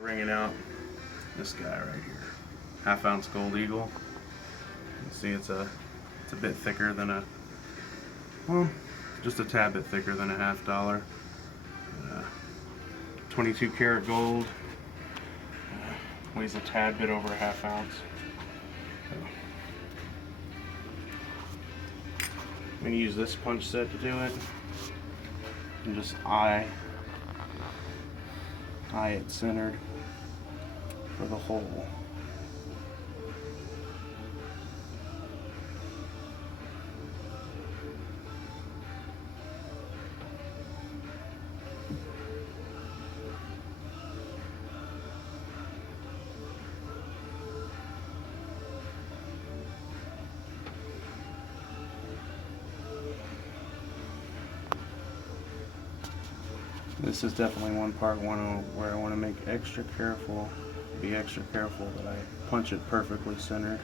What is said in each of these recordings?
Ringing out this guy right here, 1/2 ounce gold eagle. You can see it's a bit thicker than a, well, just a tad bit thicker than a $1/2. 22 karat gold, weighs a tad bit over a 1/2 ounce. So, I'm going to use this punch set to do it, and just eye it centered for the hole. This is definitely one part where I want to make extra careful, be extra careful that I punch it perfectly centered.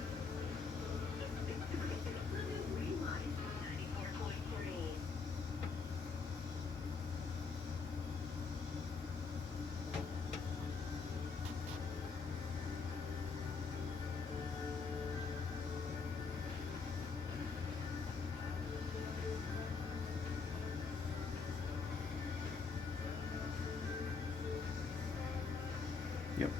Yep.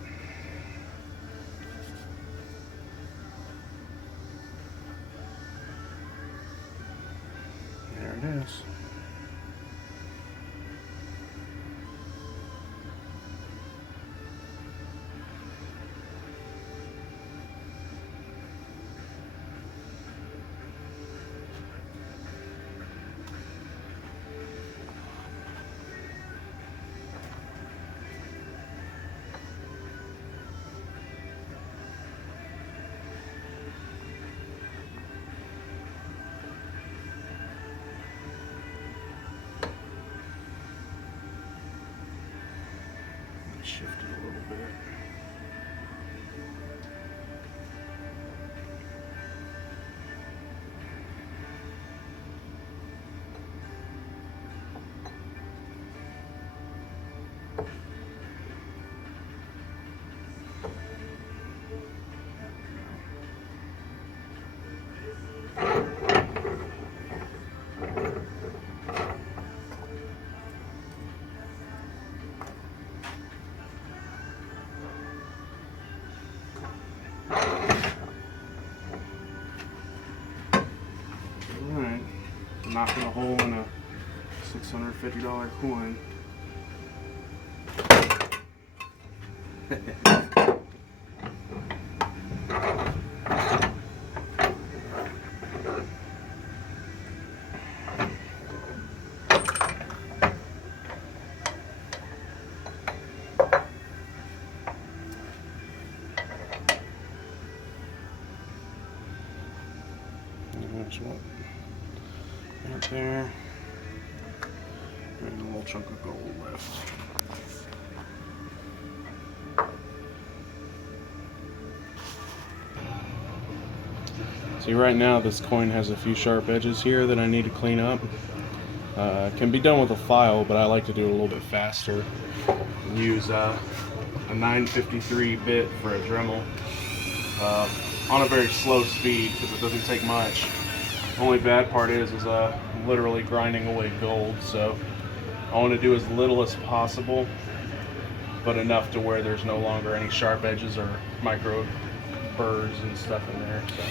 There it is. Shift it a little bit. Alright, knocking a hole in a $650 coin. There's one right there, and a little chunk of gold left. See, right now this coin has a few sharp edges here that I need to clean up. It can be done with a file, but I like to do it a little bit faster. Use a 953 bit for a Dremel on a very slow speed because it doesn't take much. Only bad part is I'm literally grinding away gold, so I want to do as little as possible, but enough to where there's no longer any sharp edges or micro burrs and stuff in there. So.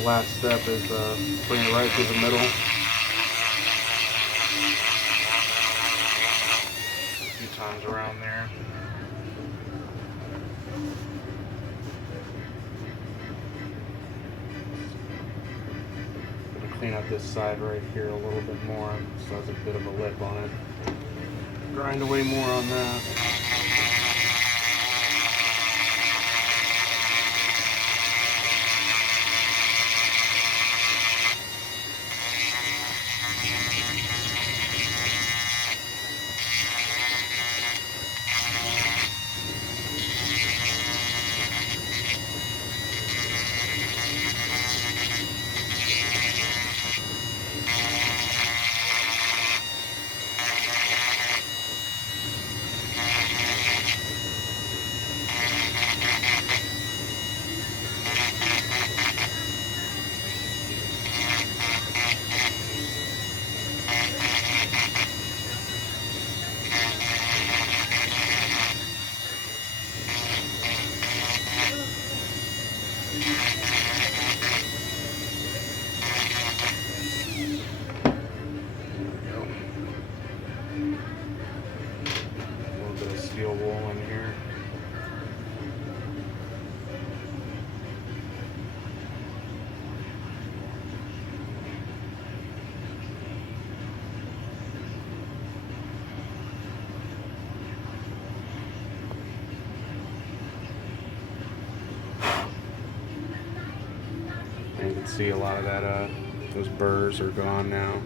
The last step is bring it right through the middle. A few times around there. Clean up this side right here a little bit more. Still has a bit of a lip on it. Grind away more on that. Steel wool in here. And you can see a lot of that, those burrs are gone now.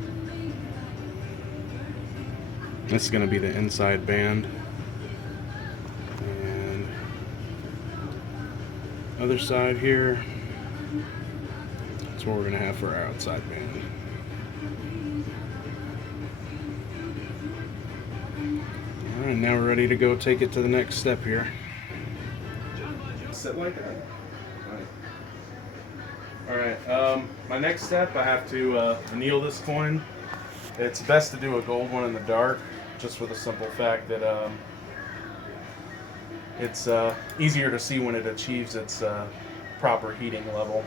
This is going to be the inside band. Other side here, that's what we're going to have for our outside band. Alright, now we're ready to go take it to the next step here. Sit like that. Alright, my next step, I have to anneal this coin. It's best to do a gold one in the dark, just for the simple fact that it's easier to see when it achieves its proper heating level.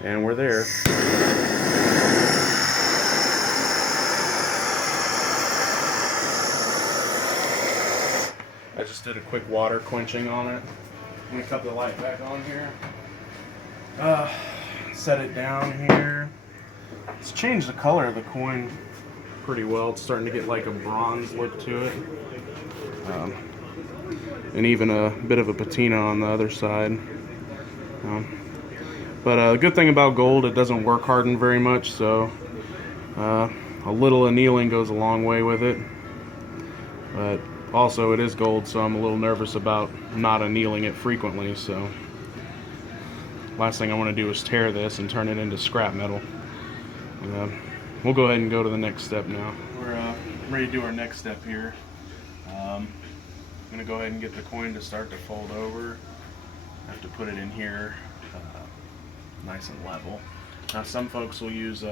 And we're there. I just did a quick water quenching on it. I'm going to cut the light back on here. Set it down here. It's changed the color of the coin pretty well. It's starting to get like a bronze look to it. And even a bit of a patina on the other side. But the good thing about gold, it doesn't work harden very much, so a little annealing goes a long way with it. But also it is gold, so I'm a little nervous about not annealing it frequently, so last thing I want to do is tear this and turn it into scrap metal. We'll go ahead and go to the next step now. We're ready to do our next step here. I'm going to go ahead and get the coin to start to fold over. I have to put it in here nice and level. Now some folks will use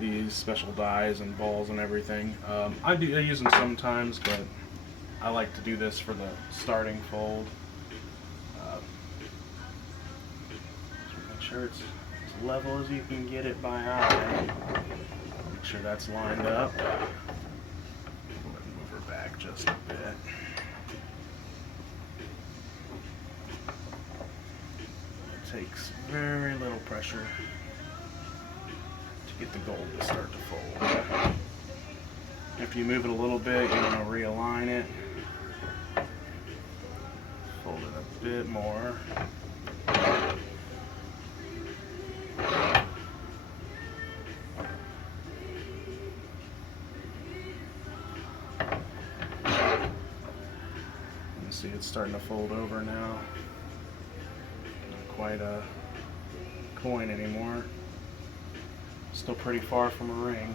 these special dies and balls and everything. I use them sometimes, but I like to do this for the starting fold. Make sure it's as level as you can get it by eye. Make sure that's lined up. Go ahead and move her back just a bit. It takes very little pressure to get the gold to start to fold. After you move it a little bit, you want to realign it. Fold it a bit more. You see it's starting to fold over now. Not quite a coin anymore. Still pretty far from a ring.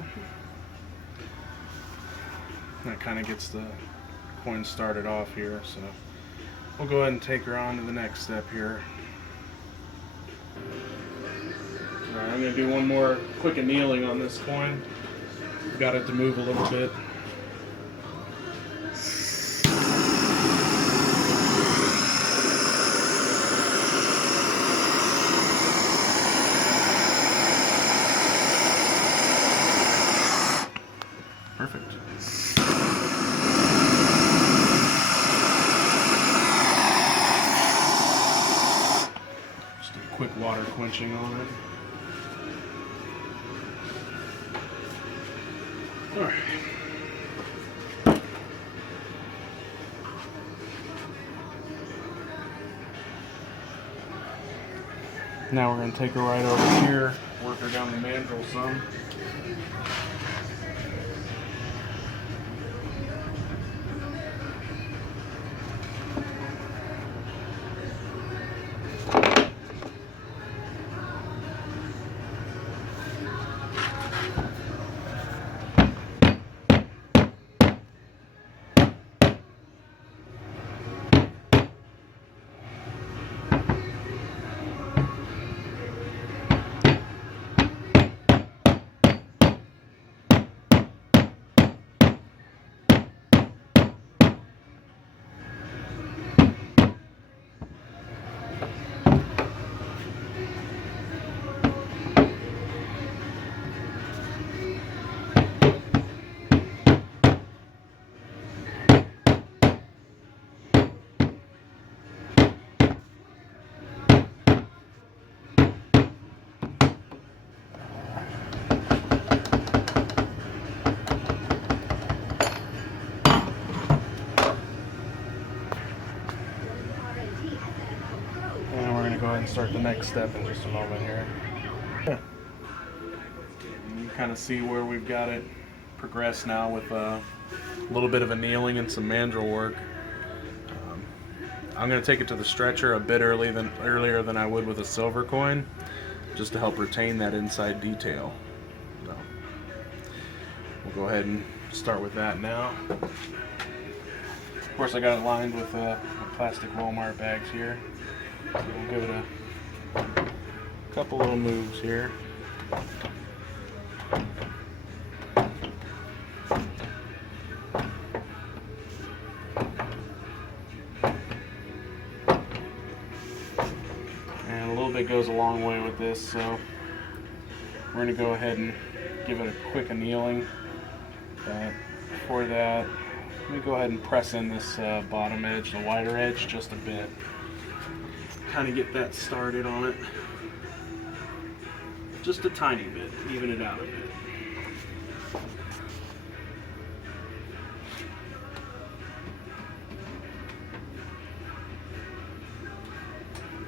go. That kind of gets the coin started off here, so we'll go ahead and take her on to the next step here. Alright, I'm going to do one more quick annealing on this coin. Got it to move a little bit. Perfect. Just a quick water quenching on it. Alright. Now we're going to take her right over here, work her down the mandrel some. Go ahead and start the next step in just a moment here. Yeah. You kind of see where we've got it progressed now with a little bit of annealing and some mandrel work. I'm going to take it to the stretcher a bit earlier than I would with a silver coin, just to help retain that inside detail. So we'll go ahead and start with that now. Of course, I got it lined with plastic Walmart bags here. So we'll give it a couple little moves here. And a little bit goes a long way with this, so we're going to go ahead and give it a quick annealing. But before that, let me go ahead and press in this bottom edge, the wider edge, just a bit. Kind of get that started on it. Just a tiny bit, even it out a bit.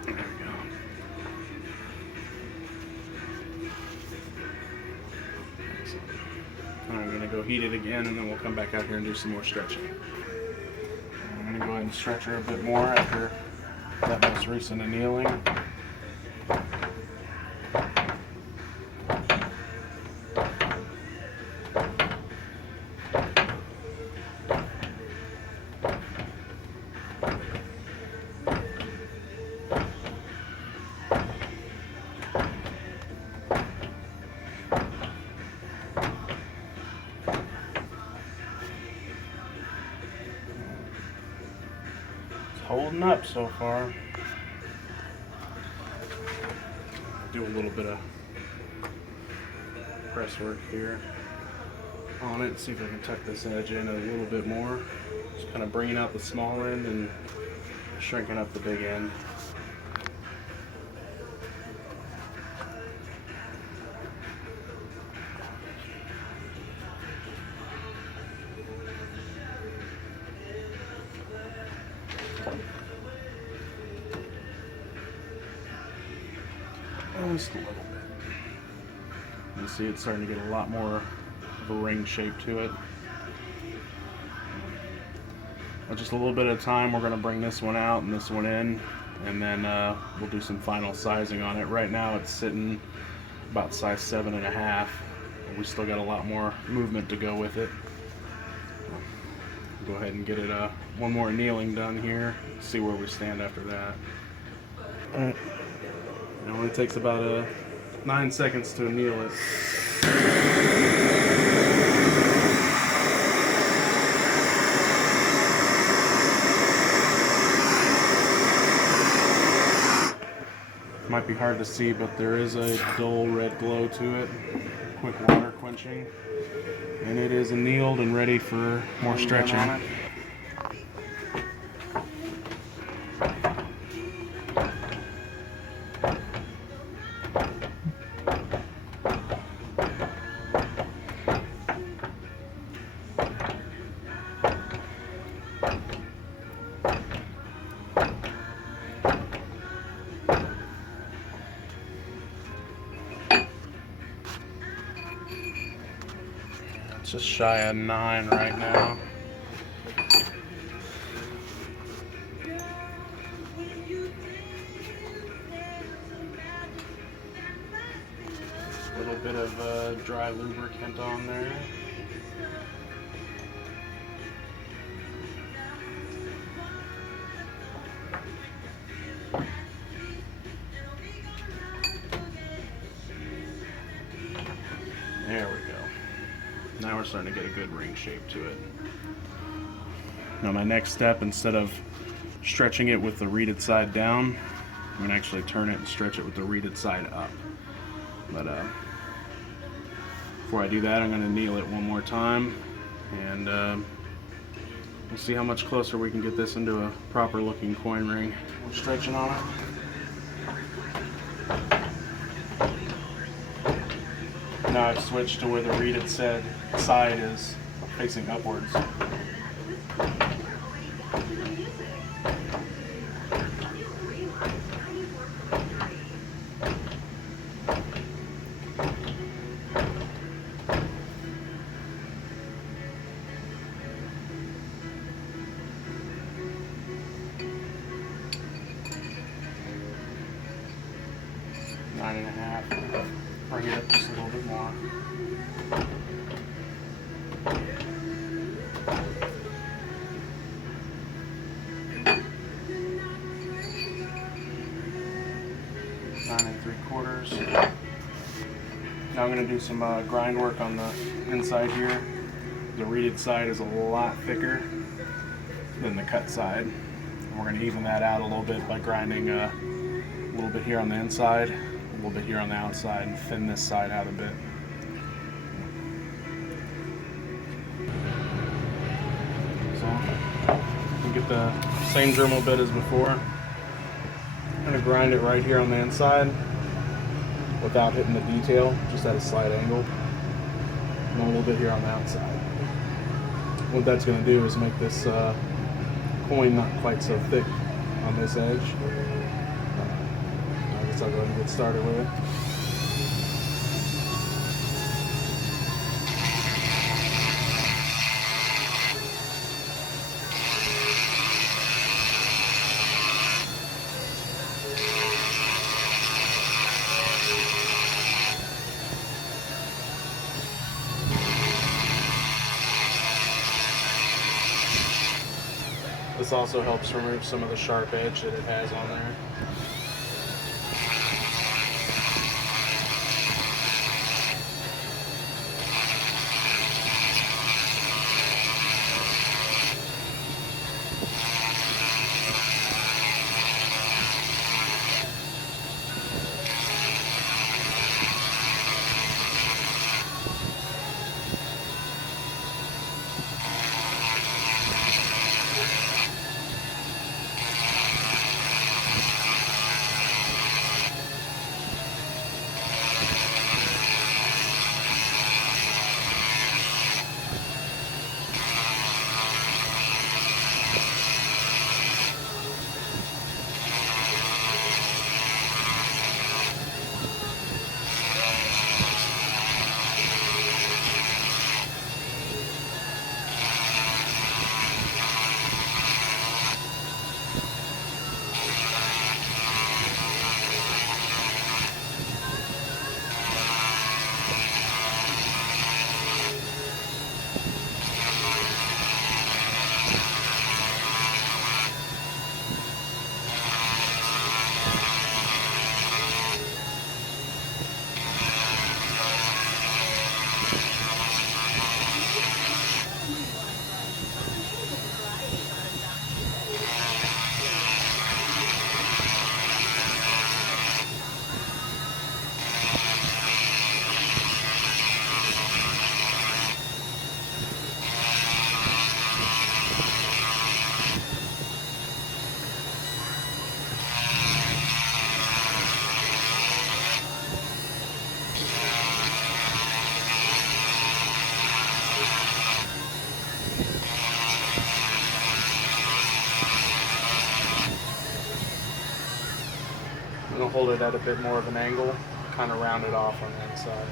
There we go. Excellent. I'm going to go heat it again, and then we'll come back out here and do some more stretching. I'm going to go ahead and stretch her a bit more after that most recent annealing. Holding up so far. Do a little bit of press work here on it. See if I can tuck this edge in a little bit more. Just kind of bringing out the small end and shrinking up the big end. Just a little bit. You see it's starting to get a lot more of a ring shape to it. With just a little bit of time, we're going to bring this one out and this one in, and then we'll do some final sizing on it. Right now it's sitting about size 7.5, we still got a lot more movement to go with it. Go ahead and get it one more annealing done here, see where we stand after that. Alright, it only takes about 9 seconds to anneal it. Might be hard to see, but there is a dull red glow to it, quick water quenching, and it is annealed and ready for more stretching. It's just shy of 9 right now. A little bit of dry lubricant on there. There we go. Now we're starting to get a good ring shape to it. Now my next step, instead of stretching it with the reeded side down, I'm going to actually turn it and stretch it with the reeded side up. But before I do that, I'm going to anneal it one more time, and we'll see how much closer we can get this into a proper looking coin ring. We're stretching on it. Now I've switched to where the reeded side is facing upwards. Nine and a half. Bring it up just a little bit more. Nine 9 3/4. Now I'm going to do some grind work on the inside here. The reeded side is a lot thicker than the cut side. And we're going to even that out a little bit by grinding a little bit here on the inside, a little bit here on the outside, and thin this side out a bit. So you can get the same Dremel bit as before. I'm going to grind it right here on the inside without hitting the detail, just at a slight angle, and a little bit here on the outside. What that's going to do is make this coin not quite so thick on this edge. I guess I'll go ahead and get started with it. This also helps remove some of the sharp edge that it has on there. hold it at a bit more of an angle, kind of round it off on the inside.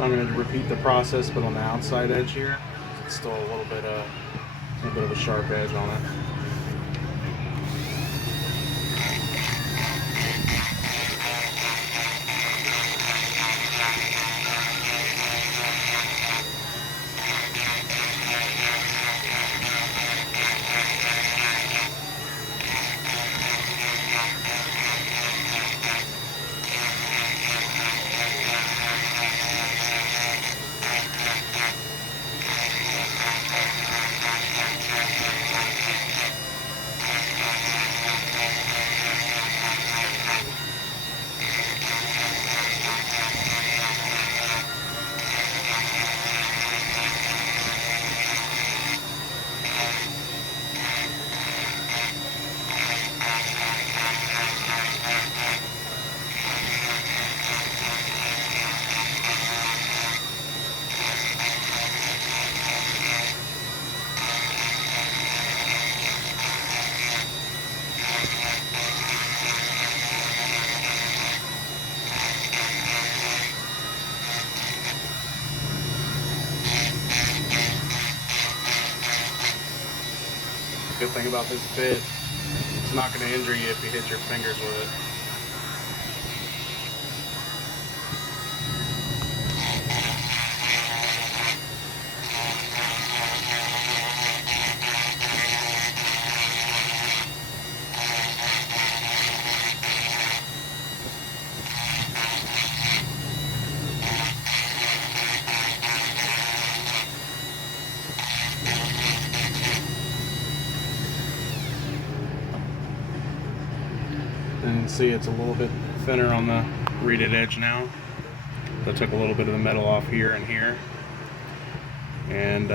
I'm going to repeat the process, but on the outside edge here, it's still a little bit of a sharp edge on it. Good thing about this bit, it's not going to injure you if you hit your fingers with it. And you can see it's a little bit thinner on the reeded edge now. So I took a little bit of the metal off here and here. And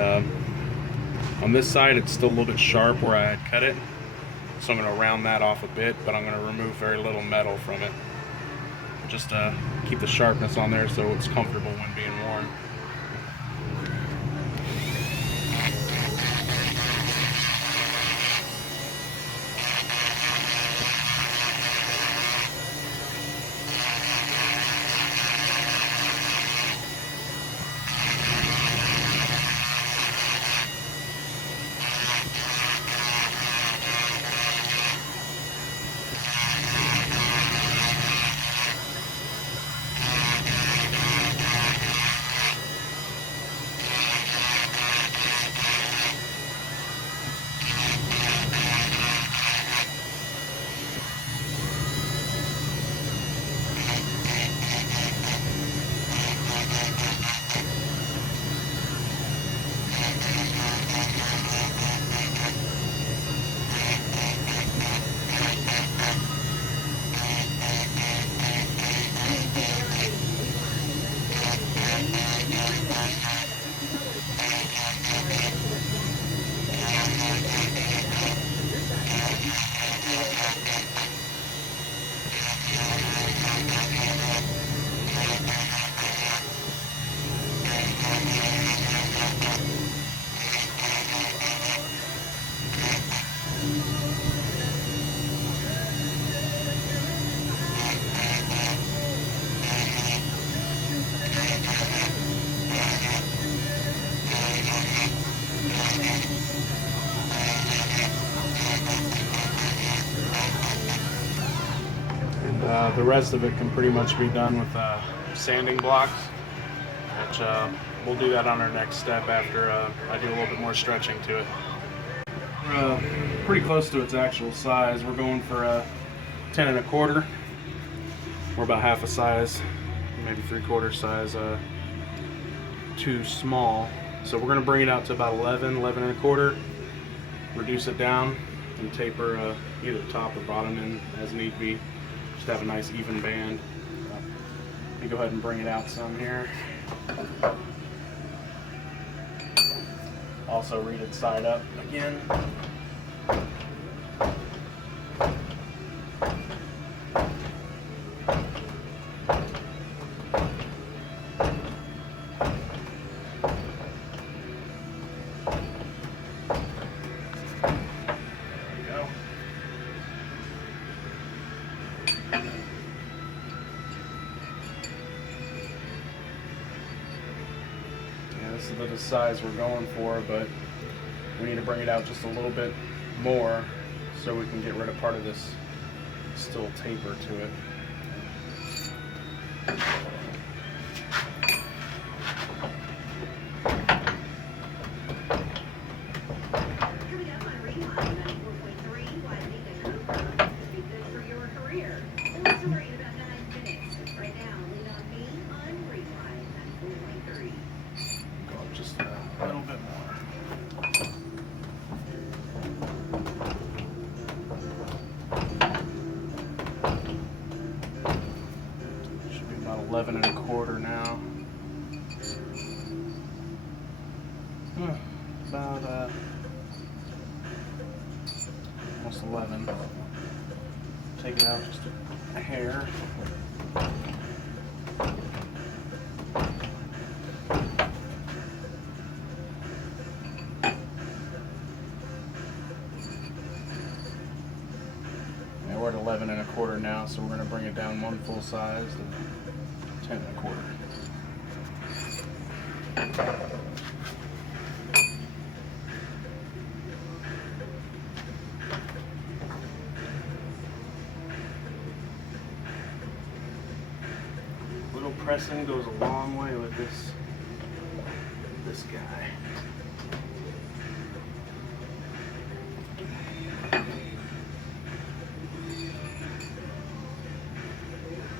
on this side it's still a little bit sharp where I had cut it. So I'm going to round that off a bit, but I'm going to remove very little metal from it. Just to keep the sharpness on there so it's comfortable when being worn. The rest of it can pretty much be done with sanding blocks, which we'll do that on our next step after I do a little bit more stretching to it. We're pretty close to its actual size. We're going for 10 1/4. We're about half a size, maybe 3/4 size too small. So we're going to bring it out to about 11 1/4, reduce it down, and taper either top or bottom in as need be. Just have a nice even band. Let me go ahead and bring it out some here. Also read it side up again. This is the size we're going for, but we need to bring it out just a little bit more so we can get rid of part of this still taper to it. Just a little bit more. Should be about 11 1/4 now. About almost 11. Take it out just a hair. We're at 11 1/4 now, so we're going to bring it down one full size to 10 1/4. Little pressing goes a long way with this guy.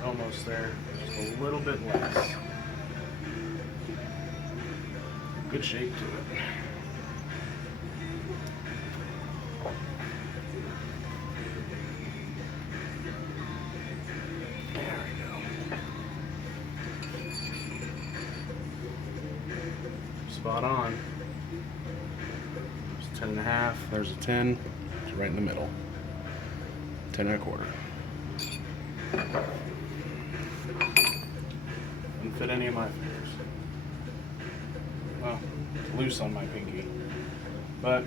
Almost there, just a little bit less. Good shape to it. There we go. Spot on. There's 10 1/2, there's a 10, it's right in the middle. 10 1/4. Didn't fit any of my fingers. Well, it's loose on my pinky. But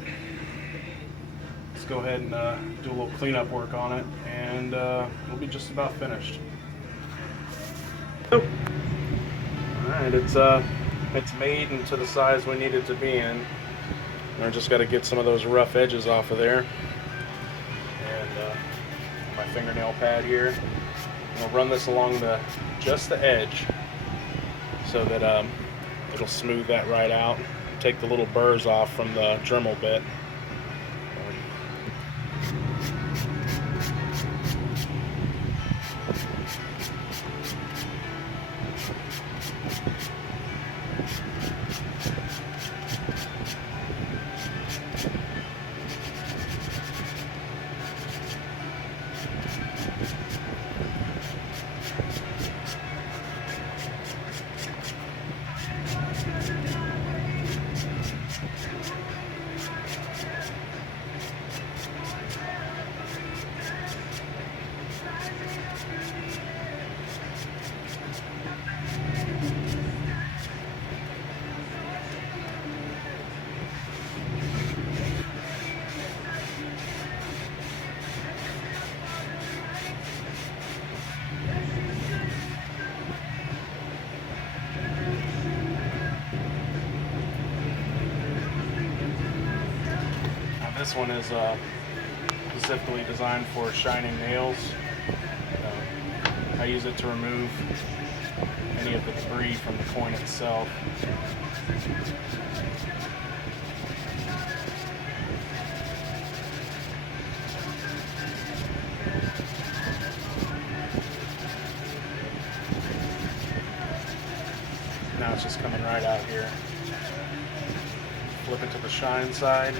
let's go ahead and do a little cleanup work on it, and it'll be just about finished. Oh. Alright, it's made into the size we need it to be in. And I just got to get some of those rough edges off of there. And my fingernail pad here. We'll run this along just the edge, so that it'll smooth that right out. Take the little burrs off from the Dremel bit. This one is specifically designed for shining nails. I use it to remove any of the debris from the coin itself. Now it's just coming right out here. Flip it to the shine side.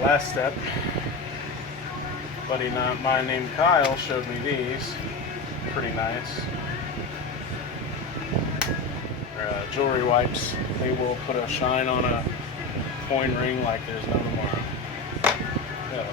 Last step, buddy not mine named Kyle showed me these. Pretty nice. They're jewelry wipes. They will put a shine on a coin ring like there's no tomorrow. Yeah.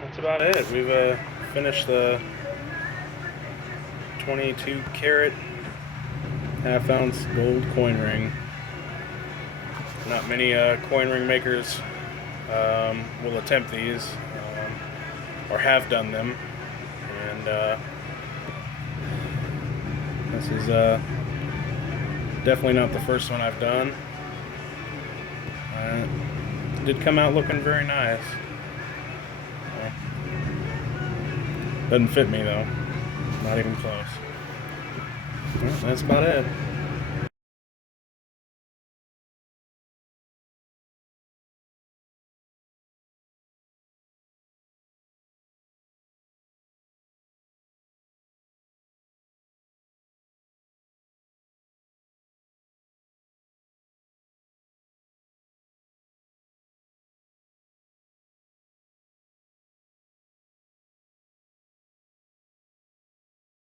That's about it. We've finished the 22 karat half-ounce gold coin ring. Not many coin ring makers will attempt these or have done them, and this is definitely not the first one I've done. It did come out looking very nice. Doesn't fit me though, not even close. Well, that's about it.